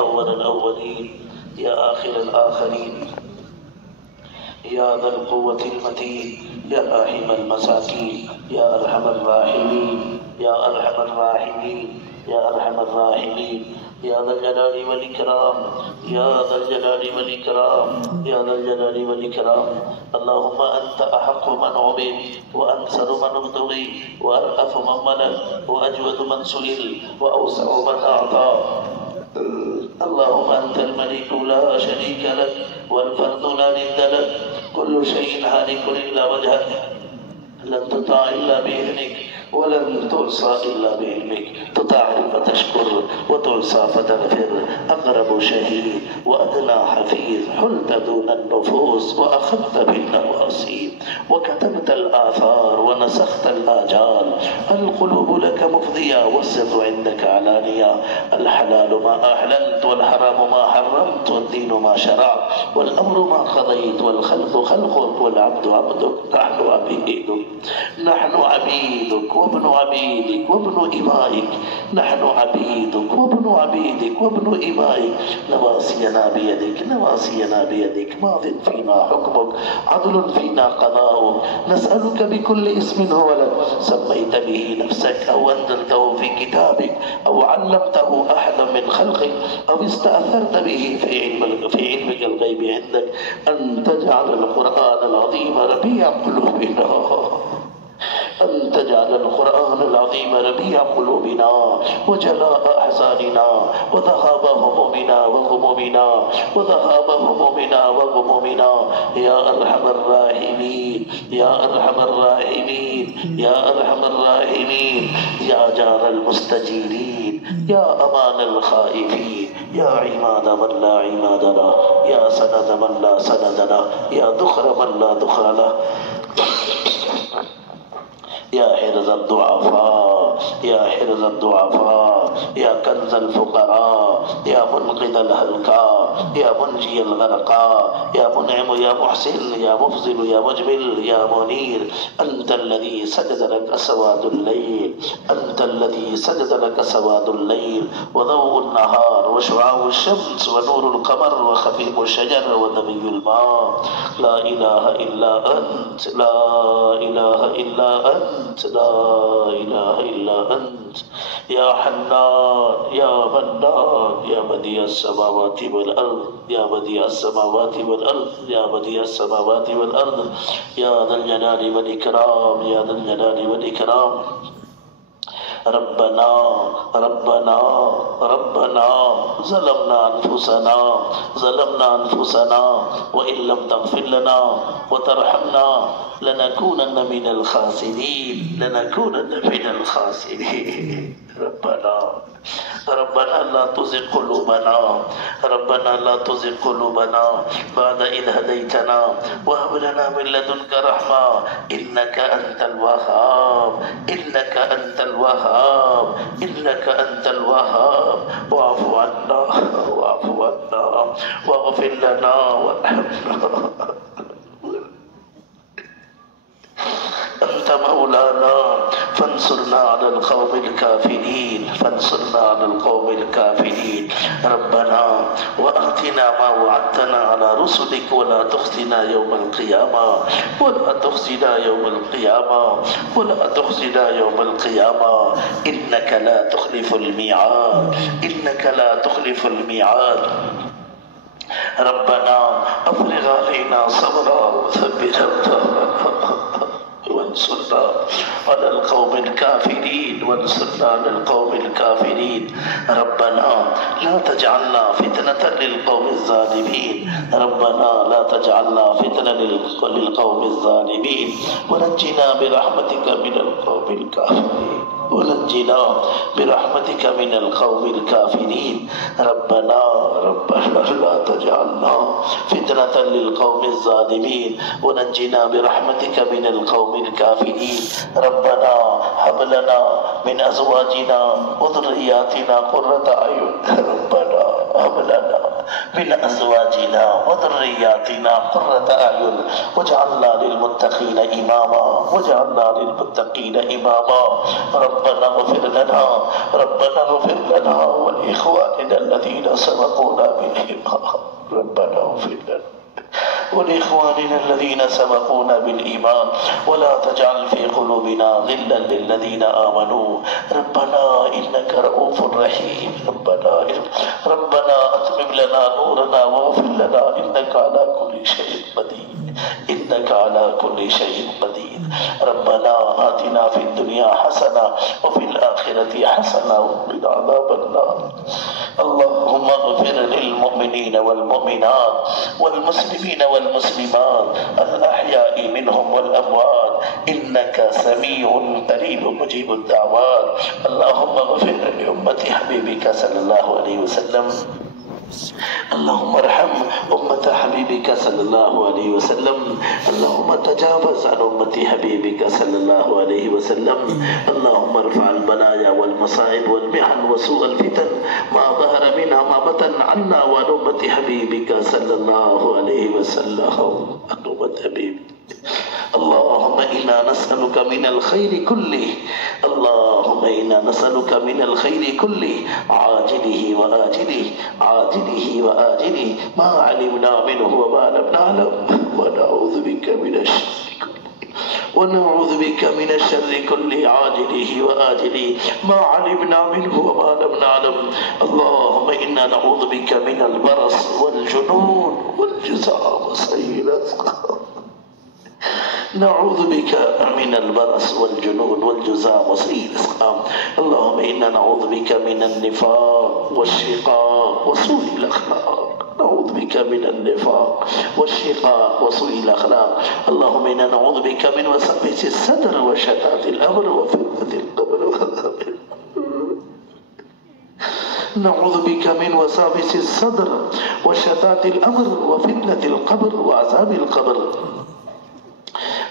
أول الأولين يا آخر الآخرين يا ذا القوة المتين يا راحم المساكين يا أرحم الراحمين يا أرحم الراحمين يا أرحم الراحمين يا ذا الجلال والإكرام يا ذا الجلال والإكرام يا ذا الجلال والإكرام. اللهم أنت أحق من عبد وأنصر من ابتغي وأرأف من منن وأجود من سئل وأوسع من أعطى. اللهم أنت الملك لا شريك لك والفرد لا ند لك كل شيء هالك إلا وجهك لن تطاع إلا بإذنك ولن ترصى إلا بعلمك تطاع فتشكر وترصى فتغفر. أقرب شهيد وأدنى حفيظ حلت دون النفوس وأخذت بالنواسي وكتبت الآثار ونسخت الآجال. القلوب لك مفضية والسر عندك علانية. الحلال ما أحللت والحرام ما حرمت والدين ما شرعت والأمر ما قضيت والخلق خلقك والعبد عبدك. نحن عبيدك وابن عبيدك وابن إمائك. نحن عبيدك وابن عبيدك وابن إمائك. نواسينا بيدك نواسينا بيدك ماض فينا حكمك عدل فينا قضاؤك. نسألك بكل اسم هو لك سميت به نفسك أو أنزلته في كتابك أو علمته أحدا من خلقك أو استأثرت به في علمك الغيب عندك أن تجعل القرآن العظيم ربيع قلوبنا. أن تجعل القرآن العظيم ربيع قلوبنا وجلاء أحزاننا وذهاب همومنا وغمومنا وذهاب همومنا وغمومنا يا أرحم الراحمين يا أرحم الراحمين يا أرحم الراحمين يا جار المستجيرين يا أمان الخائفين يا عماد من لا عماد له يا سند من لا سند له يا ذخر من لا ذخر له يا حرز الضعفاء يا حرز الضعفاء يا كنز الفقراء يا منقذ الهلكاء يا منجي الغرقاء يا منعم يا محسن يا مفضل يا مجمل يا منير. أنت الذي سجد لك سواد الليل أنت الذي سجد لك سواد الليل وضوء النهار وشعاع الشمس ونور القمر وخفيف الشجر ونبي الماء. لا إله إلا أنت لا إله إلا أنت لا إله إلا أنت يا حنان يا منان يا بديع السماوات والأرض يا بديع السماوات والأرض يا بديع السماوات والأرض يا ذا الجلال والإكرام يا ذا الجلال والإكرام. ربنا ربنا ربنا ظلمنا أنفسنا وإن لم تغفر لنا وترحمنا لنكونن من الخاسرين ربنا لا تزغ قلوبنا بعد إذ هديتنا وهب لنا من لدنك رحمة إنك أنت الوهاب واعف عنا واغفر لنا وارحمنا. أنت مولانا فانصرنا على القوم الكافرين. ربنا وآتنا ما وعدتنا على رسلك ولا تخزنا يوم القيامة إنك لا تخلف الميعاد. ربنا أفرغ علينا صبرا وثبت أقدامنا وانصرنا على القوم الكافرين. ربنا لا تجعلنا فتنة للقوم الظالمين ونجنا برحمتك من القوم الكافرين. ربنا لا تجعلنا فتنة للقوم الظالمين ونجنا برحمتك من القوم الكافرين. ربنا هب لنا من أزواجنا وذرياتنا قرة أعين. ربنا هب لنا من أزواجنا وذرياتنا قرة أعين واجعلنا للمتقين إماما واجعلنا للمتقين إماما. ربنا اغفر لنا ولإخواننا الذين سبقونا بالإيمان. ربنا اغفر لنا ولإخواننا الذين سبقونا بالإيمان ولا تجعل في قلوبنا غلا للذين آمنوا. ربنا إنك رؤوف رحيم. ربنا أتمم لنا نورنا واغفر لنا إنك على كل شيء قدير. ربنا آتنا في الدنيا حسنة وفي الآخرة حسنة وقنا عذاب النار. اللهم اغفر للمؤمنين والمؤمنات والمسلمين والمسلمات الأحياء منهم والأموات إنك سميع قريب مجيب الدعوات. اللهم اغفر لأمة حبيبك صلى الله عليه وسلم. اللهم ارحم أمة حبيبك صلى الله عليه وسلم. اللهم تجاوز عن أمة حبيبك صلى الله عليه وسلم. اللهم ارفع البلايا والمصائب والمحن وسوء الفتن ما ظهر منها ما بطن عنا وعن أمة حبيبك صلى الله عليه وسلم. أمة حبيبك اللهم إنا نسألك من الخير كله. اللهم إنا نسألك من الخير كله عاجله وآجله ما علمنا منه وما لم نعلم ونعوذ بك من الشر كله عاجله وآجله ما علمنا منه وما لم نعلم. اللهم إنا نعوذ بك من البرص والجنون والجزام وسيء الأسقام. نعوذ بك من البرص والجنون والجزام وسيء الأسقام. اللهم إنا نعوذ بك من النفاق والشقاق وسوء الأخلاق. نعوذ بك من النفاق والشقاق وسوء الأخلاق. اللهم إنا نعوذ بك من وسوسة الصدر وشتات الأمر وفتنة القبر وعذاب نعوذ بك من وساوس الصدر وشتات الأمر وفتنة القبر وعذاب القبر.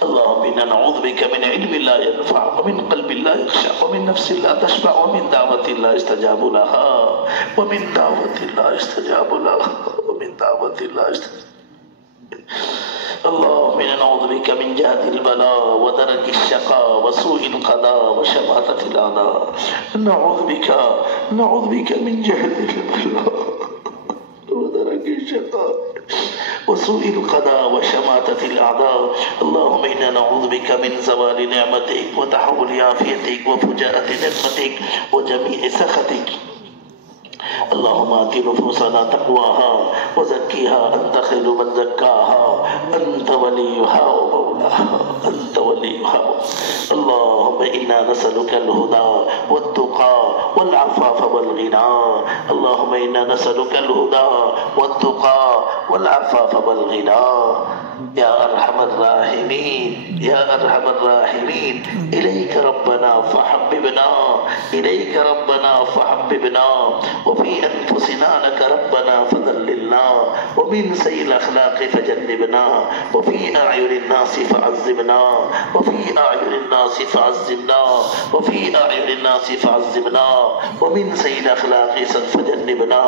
اللهم إنا نعوذ بك من علم لا ينفع ومن قلب لا يخشع ومن نفس لا تشبع ومن دعوة لا يستجاب لها. اللهم إنا نعوذ بك من جهد البلاء ودرك الشقاء وسوء القضاء وشماتة الأعداء. نعوذ بك من جهد البلاء ودرك الشقاء وسوء القضاء وشماتة الأعداء. اللهم إنا نعوذ بك من زوال نعمتك وتحول عافيتك وفجاءة نقمتك وجميع سخطك. اللهم آت نفوسنا تقواها وزكيها أنت خير من زكاها أنت وليها ومولاها. اللهم إنا نسألك الهدى والتقى والعفاف والغنى. اللهم إنا نسألك الهدى والتقى والعفاف والغنى. يا أرحم الراحمين إليك ربنا فحببنا وفي أنفسنا لك ربنا فذللنا ومن سيء الأخلاق فجنبنا وفي أعين الناس فعذبنا ومن سيء الأخلاق فجنبنا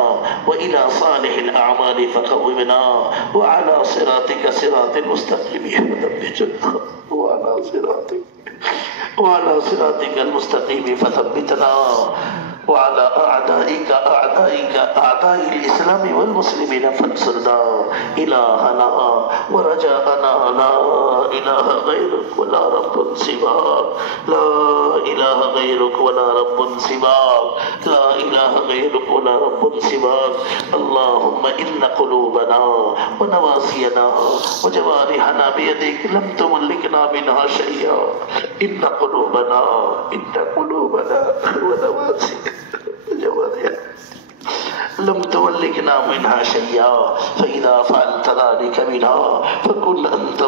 وإلى صالح الأعمال فقومنا وعلى صراطك صراط المستقيم وعلى صراطك المستقيم فثبتنا وعلى أعداء الإسلام والمسلمين فانصرنا. إلهنا ورجاءنا لا إله غيرك ولا رب سواك. اللهم إن قلوبنا ونواسينا وجوارحنا بيدك لم تملكنا منها شيئا. إن قلوبنا ونواسينا لم تملكنا منها شيئا. فإذا فعلت ذلك منها فكن أنت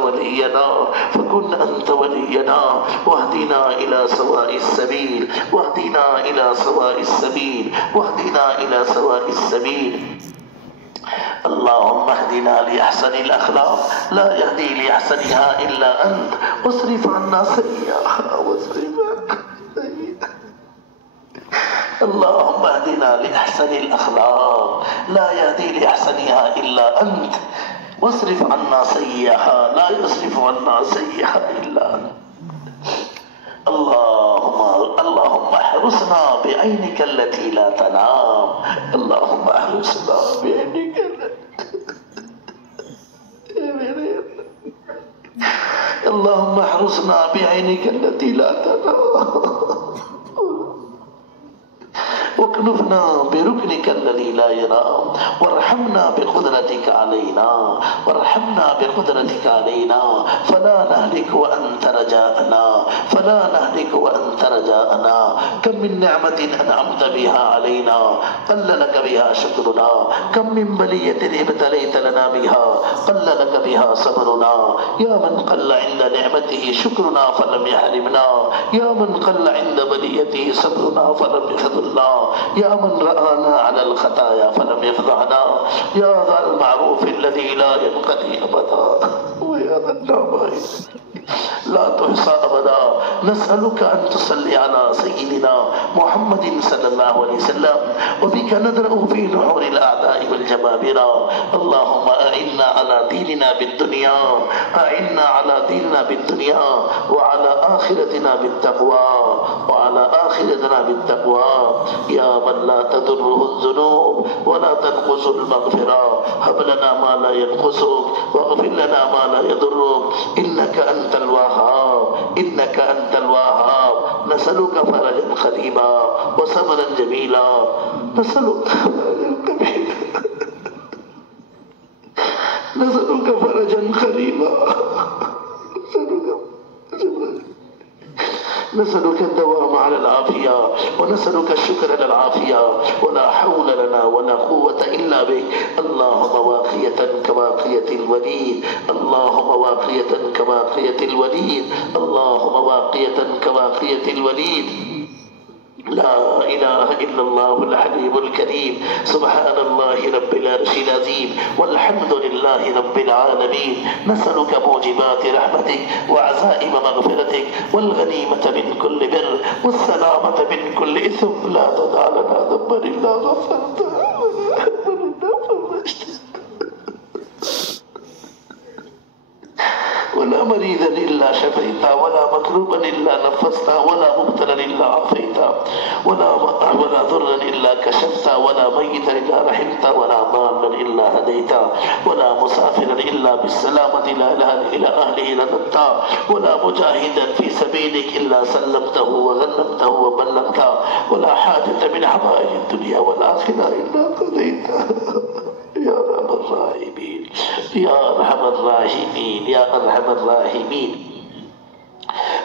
ولينا واهدنا إلى سواء السبيل. اللهم اهدنا لأحسن الأخلاق لا يهدي لأحسنها إلا أنت واصرف عنا سيئها اللهم اهدنا لأحسن الأخلاق لا يهدي لأحسنها إلا أنت، واصرف عنا سيئها لا يصرف عنا سيئها إلا أنت. اللهم احرسنا بعينك التي لا تنام، اللهم احرسنا بعينك اللهم احرسنا بعينك التي لا تنام، واكنفنا بركنك الذي لا ينام، وارحمنا بقدرتك علينا، وارحمنا بقدرتك علينا، فلا نهلك وأنت رجاءنا، فلا نهلك وأنت رجاءنا. كم من نعمة أنعمت بها علينا قل لك بها شكرنا، كم من بلية ابتليت لنا بها قل لك بها صبرنا. يا من قل عند نعمته شكرنا فلم يحرمنا، يا من قل عند بليته صبرنا فلم يخذلنا، يا من رآنا على الخطايا فلم يفضحنا، يا ذا المعروف الذي لا ينقضي أبدا، ويا ذا النعماء لا تحصى أبدا. نسألك أن تصلي على سيدنا محمد صلى الله عليه وسلم، وبك ندرأ في نحور الأعداء والجبابرة. اللهم أعنا على ديننا بالدنيا، أعنا على ديننا بالدنيا، وعلى آخرتنا بالتقوى، وعلى آخرتنا بالتقوى. يا من لا تضره الذنوب ولا تنقص المغفرة، هب لنا ما لا ينقصك، واغفر لنا ما لا يضرك، إنك أنت الوهاب، إنك أنت الوهاب. نسألك فرجا قريبا وصبرا جميلا، نسألك فرجا قريبا، نسألك الدوام على العافية، ونسألك الشكر على العافية، ولا حول لنا ولا قوة إلا بك. اللهم واقية كواقية الوليد، اللهم واقية كواقية الوليد، اللهم واقية كواقية الوليد. لا إله إلا الله الحليم الكريم. سبحان الله رب العرش العظيم، والحمد لله رب العالمين. نسألك موجبات رحمتك وعزائم مغفرتك، والغنيمة من كل بر، والسلامة من كل إثم. لا تدع لنا ذنبا إلا غفرته، ولا هما إلا فرجته، ولا مريضا إلا شفيتا، ولا مكروبا إلا نفستا، ولا مبتلا إلا عافيتا، ولا ضرا إلا كشفتا، ولا ميتا إلا رحمتا، ولا ضالا إلا هديتا، ولا مسافرا إلا بالسلامة إلى أهله رددتا، ولا مجاهدا في سبيلك إلا سلمته وغنمته وبلغته، ولا حاجة من حوائج الدنيا والآخرة إلا قضيتها. يا أرحم الراحمين، يا أرحم الراحمين، يا أرحم الراحمين.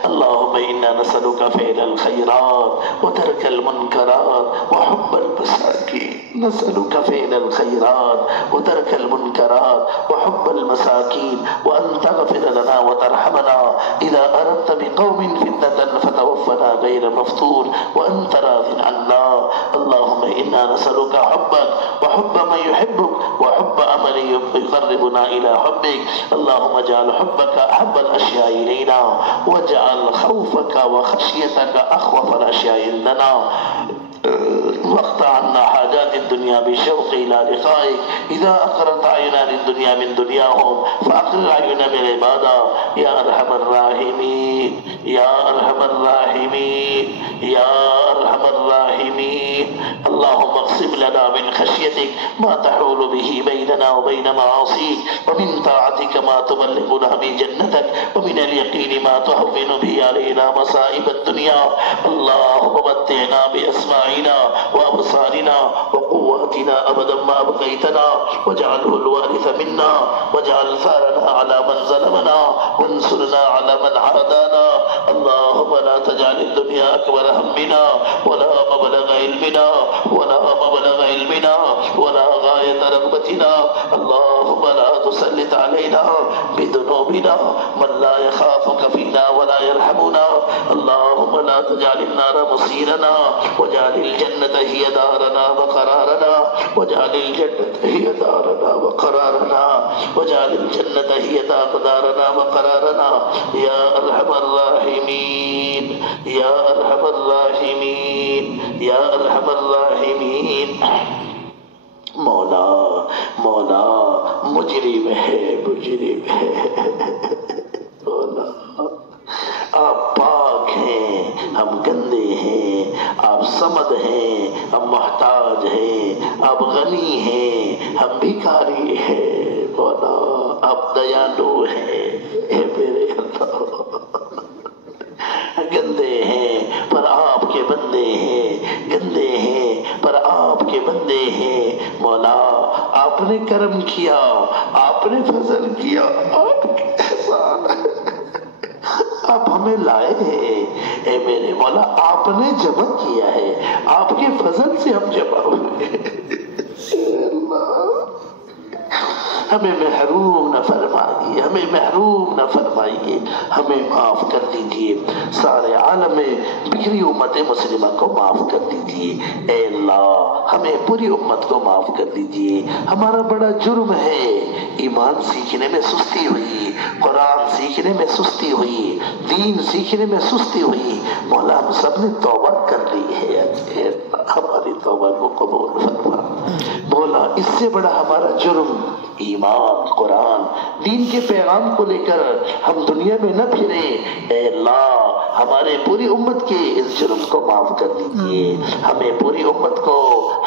اللهم إنا نسألك فعل الخيرات وترك المنكرات وحب المساكين. نسألك فعل الخيرات وترك المنكرات وحب المساكين، وأن تغفر لنا وترحمنا إذا أردت بقوم فتنة فتوفنا غير مفتون وأنت راض عنا. اللهم إنا نسألك حبك وحب من يحبك وحب عمل يقربنا إلى حبك. اللهم اجعل حبك أحب الأشياء إلينا، واجعل خوفك وخشيتك أخوف الأشياء لنا، واقطع عنا حاجات الدنيا بشوق إلى لقائك. إذا أقرت عينا للدنيا من دنياهم فأقر عينا من العبادة. يا أرحم الراحمين، يا أرحم الراحمين، يا أرحم الراحمين. اللهم اقسم لنا من خشيتك ما تحول به بيننا وبين معاصيك، ومن طاعتك ما تبلغنا به جنتك، ومن اليقين ما تهون به علينا مصائب الدنيا. اللهم متعنا بأسماعنا وأبصارنا وقواتنا أبدا ما أبقيتنا، واجعله الوارث منا، واجعل ثارنا على من ظلمنا، وانصرنا على من عادانا. اللهم لا تجعل الدنيا أكبر همنا، ولا مبلغ علمنا، ولا مبلغ علمنا، ولا غاية غاية رغبتنا. اللهم لا تسلط علينا بذنوبنا من لا يخافك فينا ولا يرحمنا. اللهم لا تجعل النار مصيرنا واجعل الجنة هي دارنا وقرارنا. واجعل الجنة هي دارنا وقرارنا. واجعل الجنة هي دارنا وقرارنا يا أرحم الراحمين يا أرحم الراحمين يا أرحم الراحمين. مولا مولا مجرم ہے مجرم ہے مولا. آپ پاک ہیں ہم گندے ہیں. آپ صمد ہیں ہم محتاج ہیں. آپ غنی ہیں ہم بھکاری ہیں. مولا آپ دیالو ہیں اے میرے اللہ. گندے ہیں پر آپ کے بندے ہیں. گندے ہیں پر آپ کے بندے ہیں. مولا آپ نے کرم کیا آپ نے فضل کیا. آپ کے احسان آپ ہمیں لائے ہیں اے میرے مولا. آپ نے جمع کیا ہے آپ کے فضل سے ہم جمع ہوئے. ہمیں محروم نہ فرمائیے ہمیں محروم نہ فرمائیے. ہمیں معاف کر دیجئے. سارے عالم میں بکھری امت مسلمہ کو معاف کر دیجئے. اے اللہ ہمیں پوری امت کو معاف کر دیجئے. ہمارا بڑا جرم ہے ایمان سیکھنے میں سستی ہوئی. قرآن سیکھنے میں سستی ہوئی. دین سیکھنے میں سستی ہوئی. مولا ہم سب نے توبہ کر لی ہے. اے اللہ ہماری توبہ کو قبول فرما. مولا اس سے بڑا ہمارا جرم ایمان قرآن دین کے پیغام کو لے کر ہم دنیا میں نہ پھریں. اے اللہ ہمارے پوری امت کے اس جرم کو معاف کر دیجئے. ہمیں پوری امت کو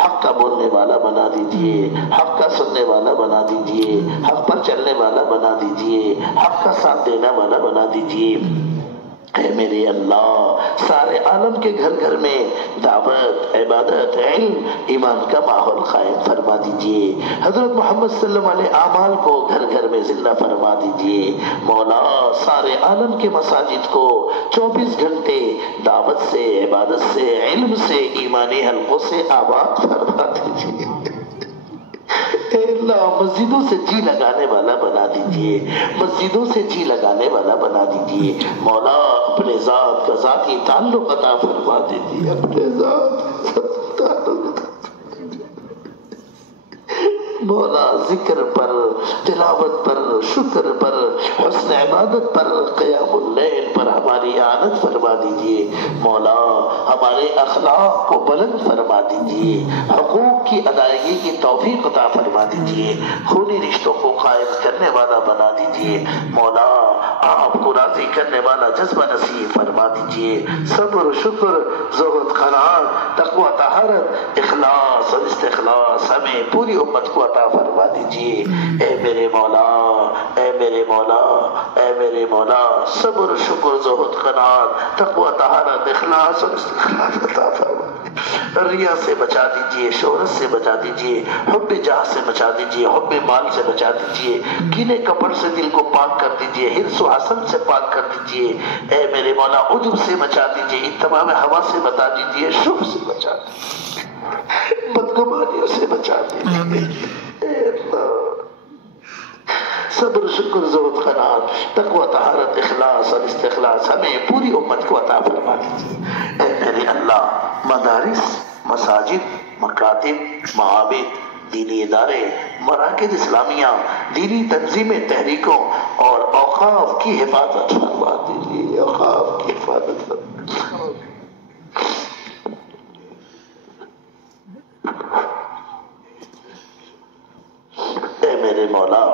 حق کا بولنے والا بنا دیجئے. حق کا سننے والا بنا دیجئے. حق پر چلنے والا بنا دیجئے. حق کا ساتھ دینے والا بنا دیجئے. اے میرے اللہ سارے عالم کے گھر گھر میں دعوت عبادت علم ایمان کا ماحول قائم فرما دیجئے. حضرت محمد صلی اللہ علیہ اعمال کو گھر گھر میں زندہ فرما دیجئے. مولا سارے عالم کے مساجد کو 24 گھنٹے دعوت سے عبادت سے علم سے ایمانی حلقوں سے آباد فرما دیجئے. اے اللہ مسجدوں سے جی لگانے والا بنا دیجئے. مسجدوں سے جی لگانے والا بنا دیجئے. مولا اپنے ذات کا ذاتی تعلق عطا فرما دیجئے. اپنے ذات کا تعلق مولا ذکر پر تلاوت پر شکر پر حسن عبادت پر قیام اللیل پر ہماری اعانت فرما دیجئے. مولا ہمارے اخلاق کو بلند فرما دیجئے. حقوق کی ادائیگی کی توفیق عطا فرما دیجئے. خونی رشتوں کو قائم کرنے والا بنا دیجئے. مولا آپ کو راضی کرنے والا جذبہ نصیب فرما دیجئے. صبر شکر زہد قناعت تقوی طہارت اخلاص اور استخلاص ہمیں پوری امت کو عطا فرما دیجئے. اے میرے مولا اے میرے مولا اے میرے مولا صبر شکر زہد قناعت تقوی طہارت اخلاص اور استخلاص عطا فرما. ریا سے بچا دیجئے. شہرت سے بچا دیجئے. حب جاہ سے بچا دیجئے. حب مال سے بچا دیجئے. کینے کپڑ سے دل کو پاک کر دیجئے. حرص و حسد سے پاک کر دیجئے. اے میرے مولا عجب سے بچا دیجئے. اتمام ہوا سے بتا دیجئے. شب سے بچا دیجئے. بدگمانیوں سے بچا دیجئے. اے اللہ صبر شکر زہد قناعت تقوی طہارت اخلاص اور استخلاص ہمیں پوری امت کو عطا فرما دیجئے. اے میرے اللہ مدارس مساجد مکاتب معابد دینی ادارے مراکز اسلامیہ دینی تنظیمیں تحریکوں اور اوقاف کی حفاظت فرما دیجئے. اوقاف کی حفاظت فرما. اے میرے مولا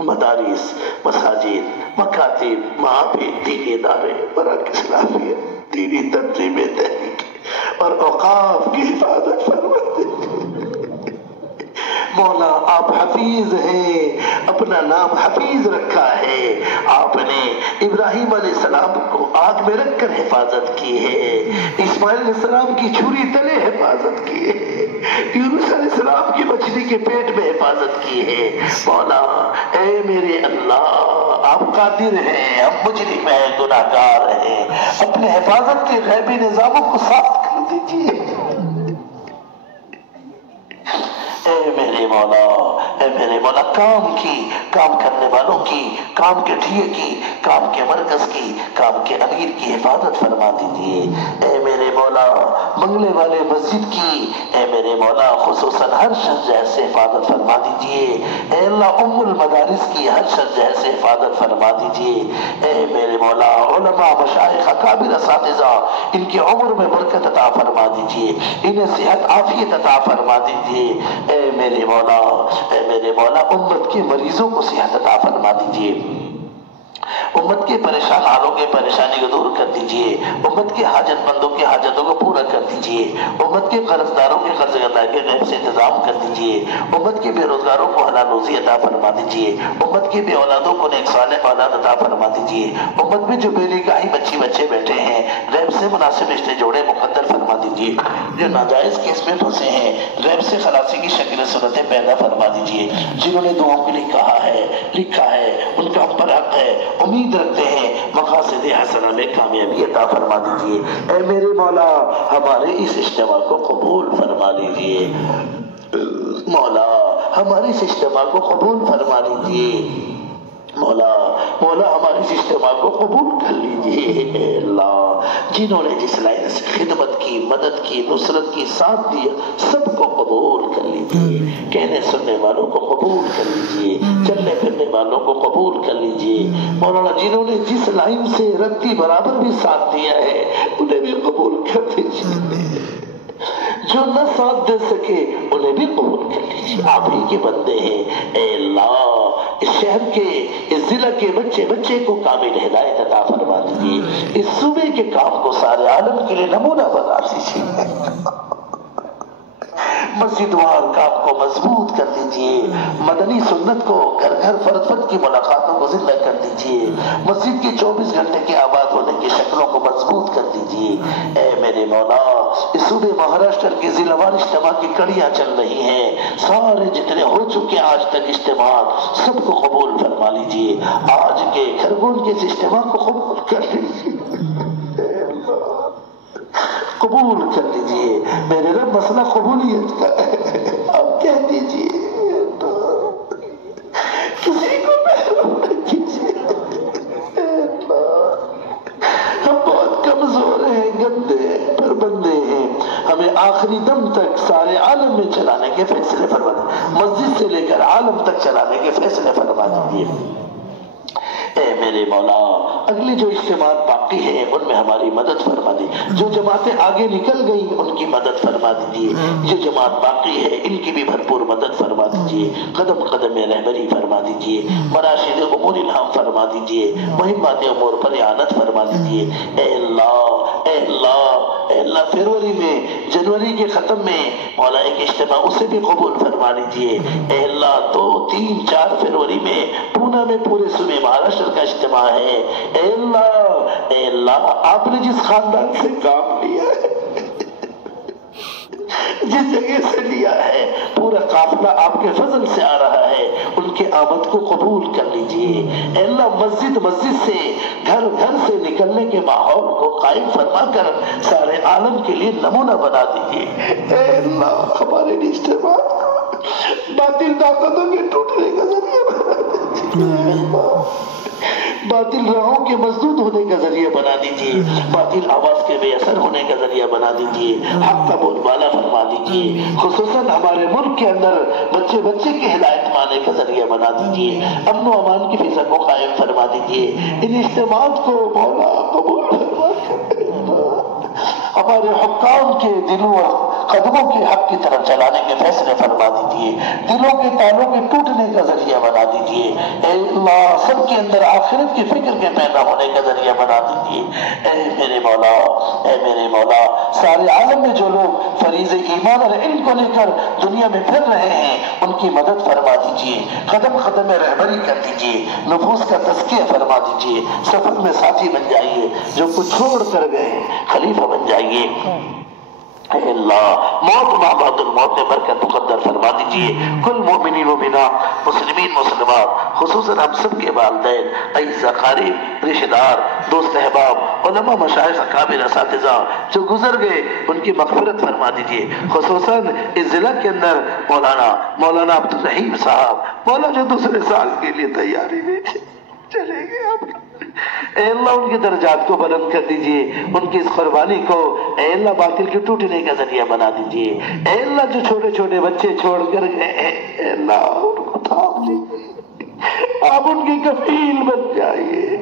مدارس مساجد مکاتب معابد دینی ادارے مراکز اسلامیہ دینی تنظیمیں تحریک اور اوقاف کی حفاظت فرما دیجئے. مولا آپ حفیظ ہیں. اپنا نام حفیظ رکھا ہے. آپ نے ابراہیم علیہ السلام کو آگ میں رکھ کر حفاظت کی ہے. اسماعیل علیہ السلام کی چھری تلے حفاظت کی ہے. یونس علیہ السلام کی مچھلی کے پیٹ میں حفاظت کی ہے. مولا اے میرے اللہ آپ قادر ہیں. ہم مجرم ہیں گناہگار ہیں. اپنے حفاظت کے غیبی نظاموں کو صاف کر دیجئے. اے میرے مولا، اے میرے مولا، کام کرنے والوں کی، کام کے ٹھیے کی، کام کے مرکز کی، کام کے امیر کی حفاظت فرما دیجئے۔ اے میرے مولا، بنگلے والے مسجد کی، اے میرے مولا، خصوصاً ہر شخص سے حفاظت فرما دیجئے۔ اے اللہ، المدارس کی ہر شخص سے حفاظت فرما دیجئے۔ اے میرے مولا، علماء، مشائخ، اکابر، اساتذہ، ان کی عمر میں برکت عطا فرما دیجئے، انہیں صحت عافیت عطا فرما دیجئے۔ اے میرے مولا، اے میرے مولا، امت کے مریضوں کو صحت عطا فرما دیجئے، امت کے پریشان حالوں کے پریشانی کو دور کر دیجئے، امت کے حاجت مندوں کی حاجتوں کو پورا کر دیجئے، امت کے قرض داروں کے قرض ادائیگی کے غیب سے انتظام کر دیجئے، امت کے بے روزگاروں کو حلال روزی عطا فرما دیجئے، امت کے بے اولادوں کو نیک صالح اولاد عطا فرما دیجئے، امت میں جو بے نکاحی بچے بیٹھے ہیں، غیب سے مناسب رشتے جوڑے مقدر فرما دیجئے، جو ناجائز کیس میں پھنسے ہیں، غیب سے خلاصی کی شکل صورتیں پیدا فرما دیجئے، جنہوں نے دعاؤں کے لیے لکھا ہے ان کا ہم پر حق ہے، امید رکھتے ہیں، مقاصد حسنہ میں کامیابی عطا فرما دیجئے۔ اے میرے مولا، ہمارے اس اجتماع کو قبول فرما لیجئے، مولا ہمارے اس اجتماع کو قبول فرما لیجئے، مولا ہمارے اس اجتماع کو قبول کر لیجئے۔ اے اللہ، جنہوں نے جس لائن سے خدمت کی، مدد کی، نصرت کی، ساتھ دیا، سب کو قبول کر لیجئے، کہنے سننے والوں کو قبول کر لیجئے، چلنے پھرنے والوں کو قبول کر لیجئے۔ مولانا، جنہوں نے جس لائن سے رتی برابر بھی ساتھ دیا ہے، انہیں بھی قبول کر دیجئے، جو نہ ساتھ دے سکے انہیں بھی قبول کر لیجئے، آپ ہی کے بندے ہیں۔ اے اللہ، اس شہر کے، اس ضلع کے بچے کو کامل ہدایت عطا فرما دیجئے، اس صوبے کے کام کو سارے عالم کے لیے نمونہ بنا دیجئے، مسجد وار کام کو مضبوط کر دیجئے، مدنی سنت کو گھر فرد کی ملاقاتوں کو زندہ کر دیجئے، مسجد کے 24 گھنٹے کے آباد ہونے کی شکلوں کو مضبوط کر دیجئے۔ اے میرے مولا، اس صوبے مہاراشٹر کے ضلع وار اجتماع کی کڑیاں چل رہی ہیں، سارے جتنے ہو چکے آج تک اجتماعات، سب کو قبول فرما لیجئے، آج کے کھرگون کے اس اجتماع کو قبول کر لیجئے، قبول کر لیجئے۔ میرے رب، مسئلہ قبولیت کا ہے، آپ کہہ دیجئے، کسی کو محروم نہ کیجئے۔ ہم بہت کمزور ہیں، گندے ہیں، پر بندے ہیں، ہمیں آخری دم تک سارے عالم میں چلانے کے فیصلے فرما دیجئے، مسجد سے لے کر عالم تک چلانے کے فیصلے فرما دیجئے۔ اے میرے مولا، اگلی جو اجتماعات باقی ہیں ان میں ہماری مدد فرما دی، جو جماعتیں آگے نکل گئی ان کی مدد فرما دیجیے، جو جماعت باقی ہے ان کی بھی بھرپور مدد فرما دیجیے، قدم قدم میں رہبری فرما دیجیے، مراشد امور الہام فرما دیجیے، مہمات امور پر اعانت فرما دیجیے۔ اے اللہ، اے اللہ، اے اللہ، فروری میں، جنوری کے ختم میں مولا ایک اجتماع، اسے بھی قبول فرما لیجیے۔ اے اللہ، 2، 3، 4 فروری میں پونا میں پورے صوبے مہاراشٹر کا اجتماع ہے۔ اے اللہ، آپ نے جس خاندان سے کام لیا ہے، جس جگہ سے لیا ہے، پورا قافلہ آپ کے فضل سے آ رہا ہے، ان کے آمد کو قبول کر لیجئے۔ اے اللہ، مسجد سے، گھر سے نکلنے کے ماحول کو قائم فرما کر سارے عالم کے لیے نمونہ بنا دیجئے۔ اے اللہ، ہمارے اجتماع باطل طاقتوں کے ٹوٹنے کا ذریعہ بنا دیجئے، باطل راہوں کے مسدود ہونے کا ذریعہ بنا دیجئے، باطل آواز کے بے اثر ہونے کا ذریعہ بنا دیجئے، حق کا بول بالا فرما دیجئے، خصوصاً ہمارے ملک کے اندر بچے کی ہدایت پانے کا ذریعہ بنا دیجئے، امن و امان کی فضا کو قائم فرما دیجئے۔ ان اجتماعات کو مولا قبول فرما کر ہمارے حکام کے دلوں اور قدموں کے حق کی طرف چلانے کے فیصلے فرما دیجئے، دلوں کے تالوں کے ٹوٹنے کا ذریعہ بنا دیجئے۔ اے اللہ، سب کے اندر آخرت کی فکر کے پیدا ہونے کا ذریعہ بنا دیجئے۔ اے میرے مولا، اے میرے مولا، سارے عالم میں جو لوگ فریض ایمان اور علم کو لے کر دنیا میں پھر رہے ہیں ان کی مدد فرما دیجئے، قدم قدم میں رہبری کر دیجئے، نفوس کا تزکیہ فرما دیجئے، سفر میں ساتھی بن جائیے، جو کچھ چھوڑ کر گئے خلیفہ بن جائیے۔ اے اللہ موت ماں بعد الموت میں برکت مقدر فرما دیجئے. کل مومنین مومنات، مسلمین مسلمات، خصوصاً ہم سب کے والدین، اعزاء قریب، رشتہ دار، دوست احباب، علماء مشائخ اکابر اساتذہ جو گزر گئے ان کی مغفرت فرما دیجئے. خصوصاً اس ضلع کے اندر مولانا عبدالرحیم صاحب، مولا جو دوسرے سال کے لیے تیاری میں چلے گئے. آپ اے اللہ ان کے درجات کو بلند کر دیجئے، ان کی اس قربانی کو اے اللہ باطل کے ٹوٹنے کا ذریعہ بنا دیجئے. اے اللہ جو چھوٹے چھوٹے بچے چھوڑ کر گئے اے اللہ ان کو تھام لیجئے، آپ ان کی کفیل بن جائیے.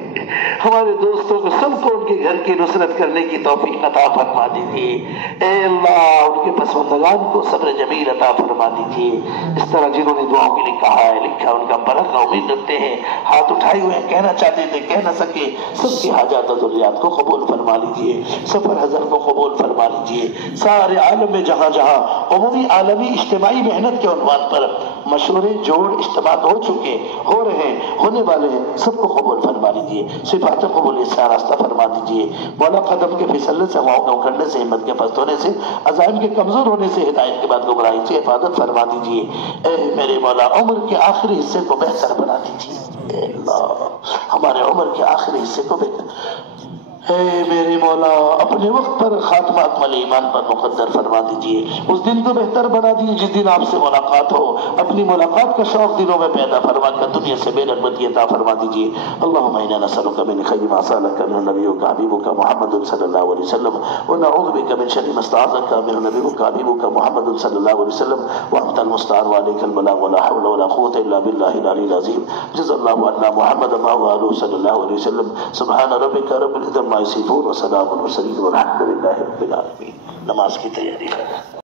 ہمارے دوستوں کو سب کو ان کے گھر کی نصرت کرنے کی توفیق عطا فرما دیجئے. اے اللہ ان کے پسماندگان کو صبر جمیل عطا فرما دیجئے. اس طرح جنہوں نے دعاؤں کے لیے کہا ہے لکھا، ان کا برکت امید رکھتے ہیں، ہاتھ اٹھائے ہوئے کہنا چاہتے تھے کہہ نہ سکے، سب کی حاجات و ضروریات کو قبول فرما لیجئے. سفر حضر کو قبول فرما لیجئے. سارے عالم میں جہاں جہاں عمومی عالمی اجتماعی محنت کے عنوان پر مشورے جوڑ اجتماعات ہو چکے، ہو رہے ہیں، ہونے والے ہیں، سب کو قبول فرما لیجئے. صفات قبول سے راستہ فرما دیجئے. مولا قدم کے پھسلنے سے، ہواؤں کے اکھڑنے سے، ہمت کے پست ہونے سے، عزائم کے کمزور ہونے سے، ہدایت کے بعد گمراہی سے حفاظت فرما دیجئے. اے میرے مولا عمر کے آخری حصے کو بہتر بنا دیجئے. اے اللہ ہمارے عمر کے آخری حصے کو بہتر، اے میرے مولا اپنے وقت پر خاتمہ اکمل ایمان پر مقدر فرما دیجئے. اس دن کو بہتر بنا دیجئے جس دن آپ سے ملاقات ہو. اپنی ملاقات کا شوق دلوں میں پیدا فرما کر دنیا سے بے رغبتی عطا فرما دیجئے. اللہم انا نسألک من خیر ما سألک من نبیک حبیبک محمد صلی اللہ علیہ وسلم ونعوذ بک من شر ما استعاذک من نبیک حبیبک محمد صلی اللہ علیہ وسلم وانت المستعان وعلیک البلاغ ولا حول ولا قوة الا باللہ العلی العظیم. جزا اللہ عنا محمد وآلہ صلی اللہ علیہ وسلم. سبحان ربک رب العزة عما یصفون وسلام علی المرسلین والحمد للہ رب العالمین. نماز کی تیاری ہے.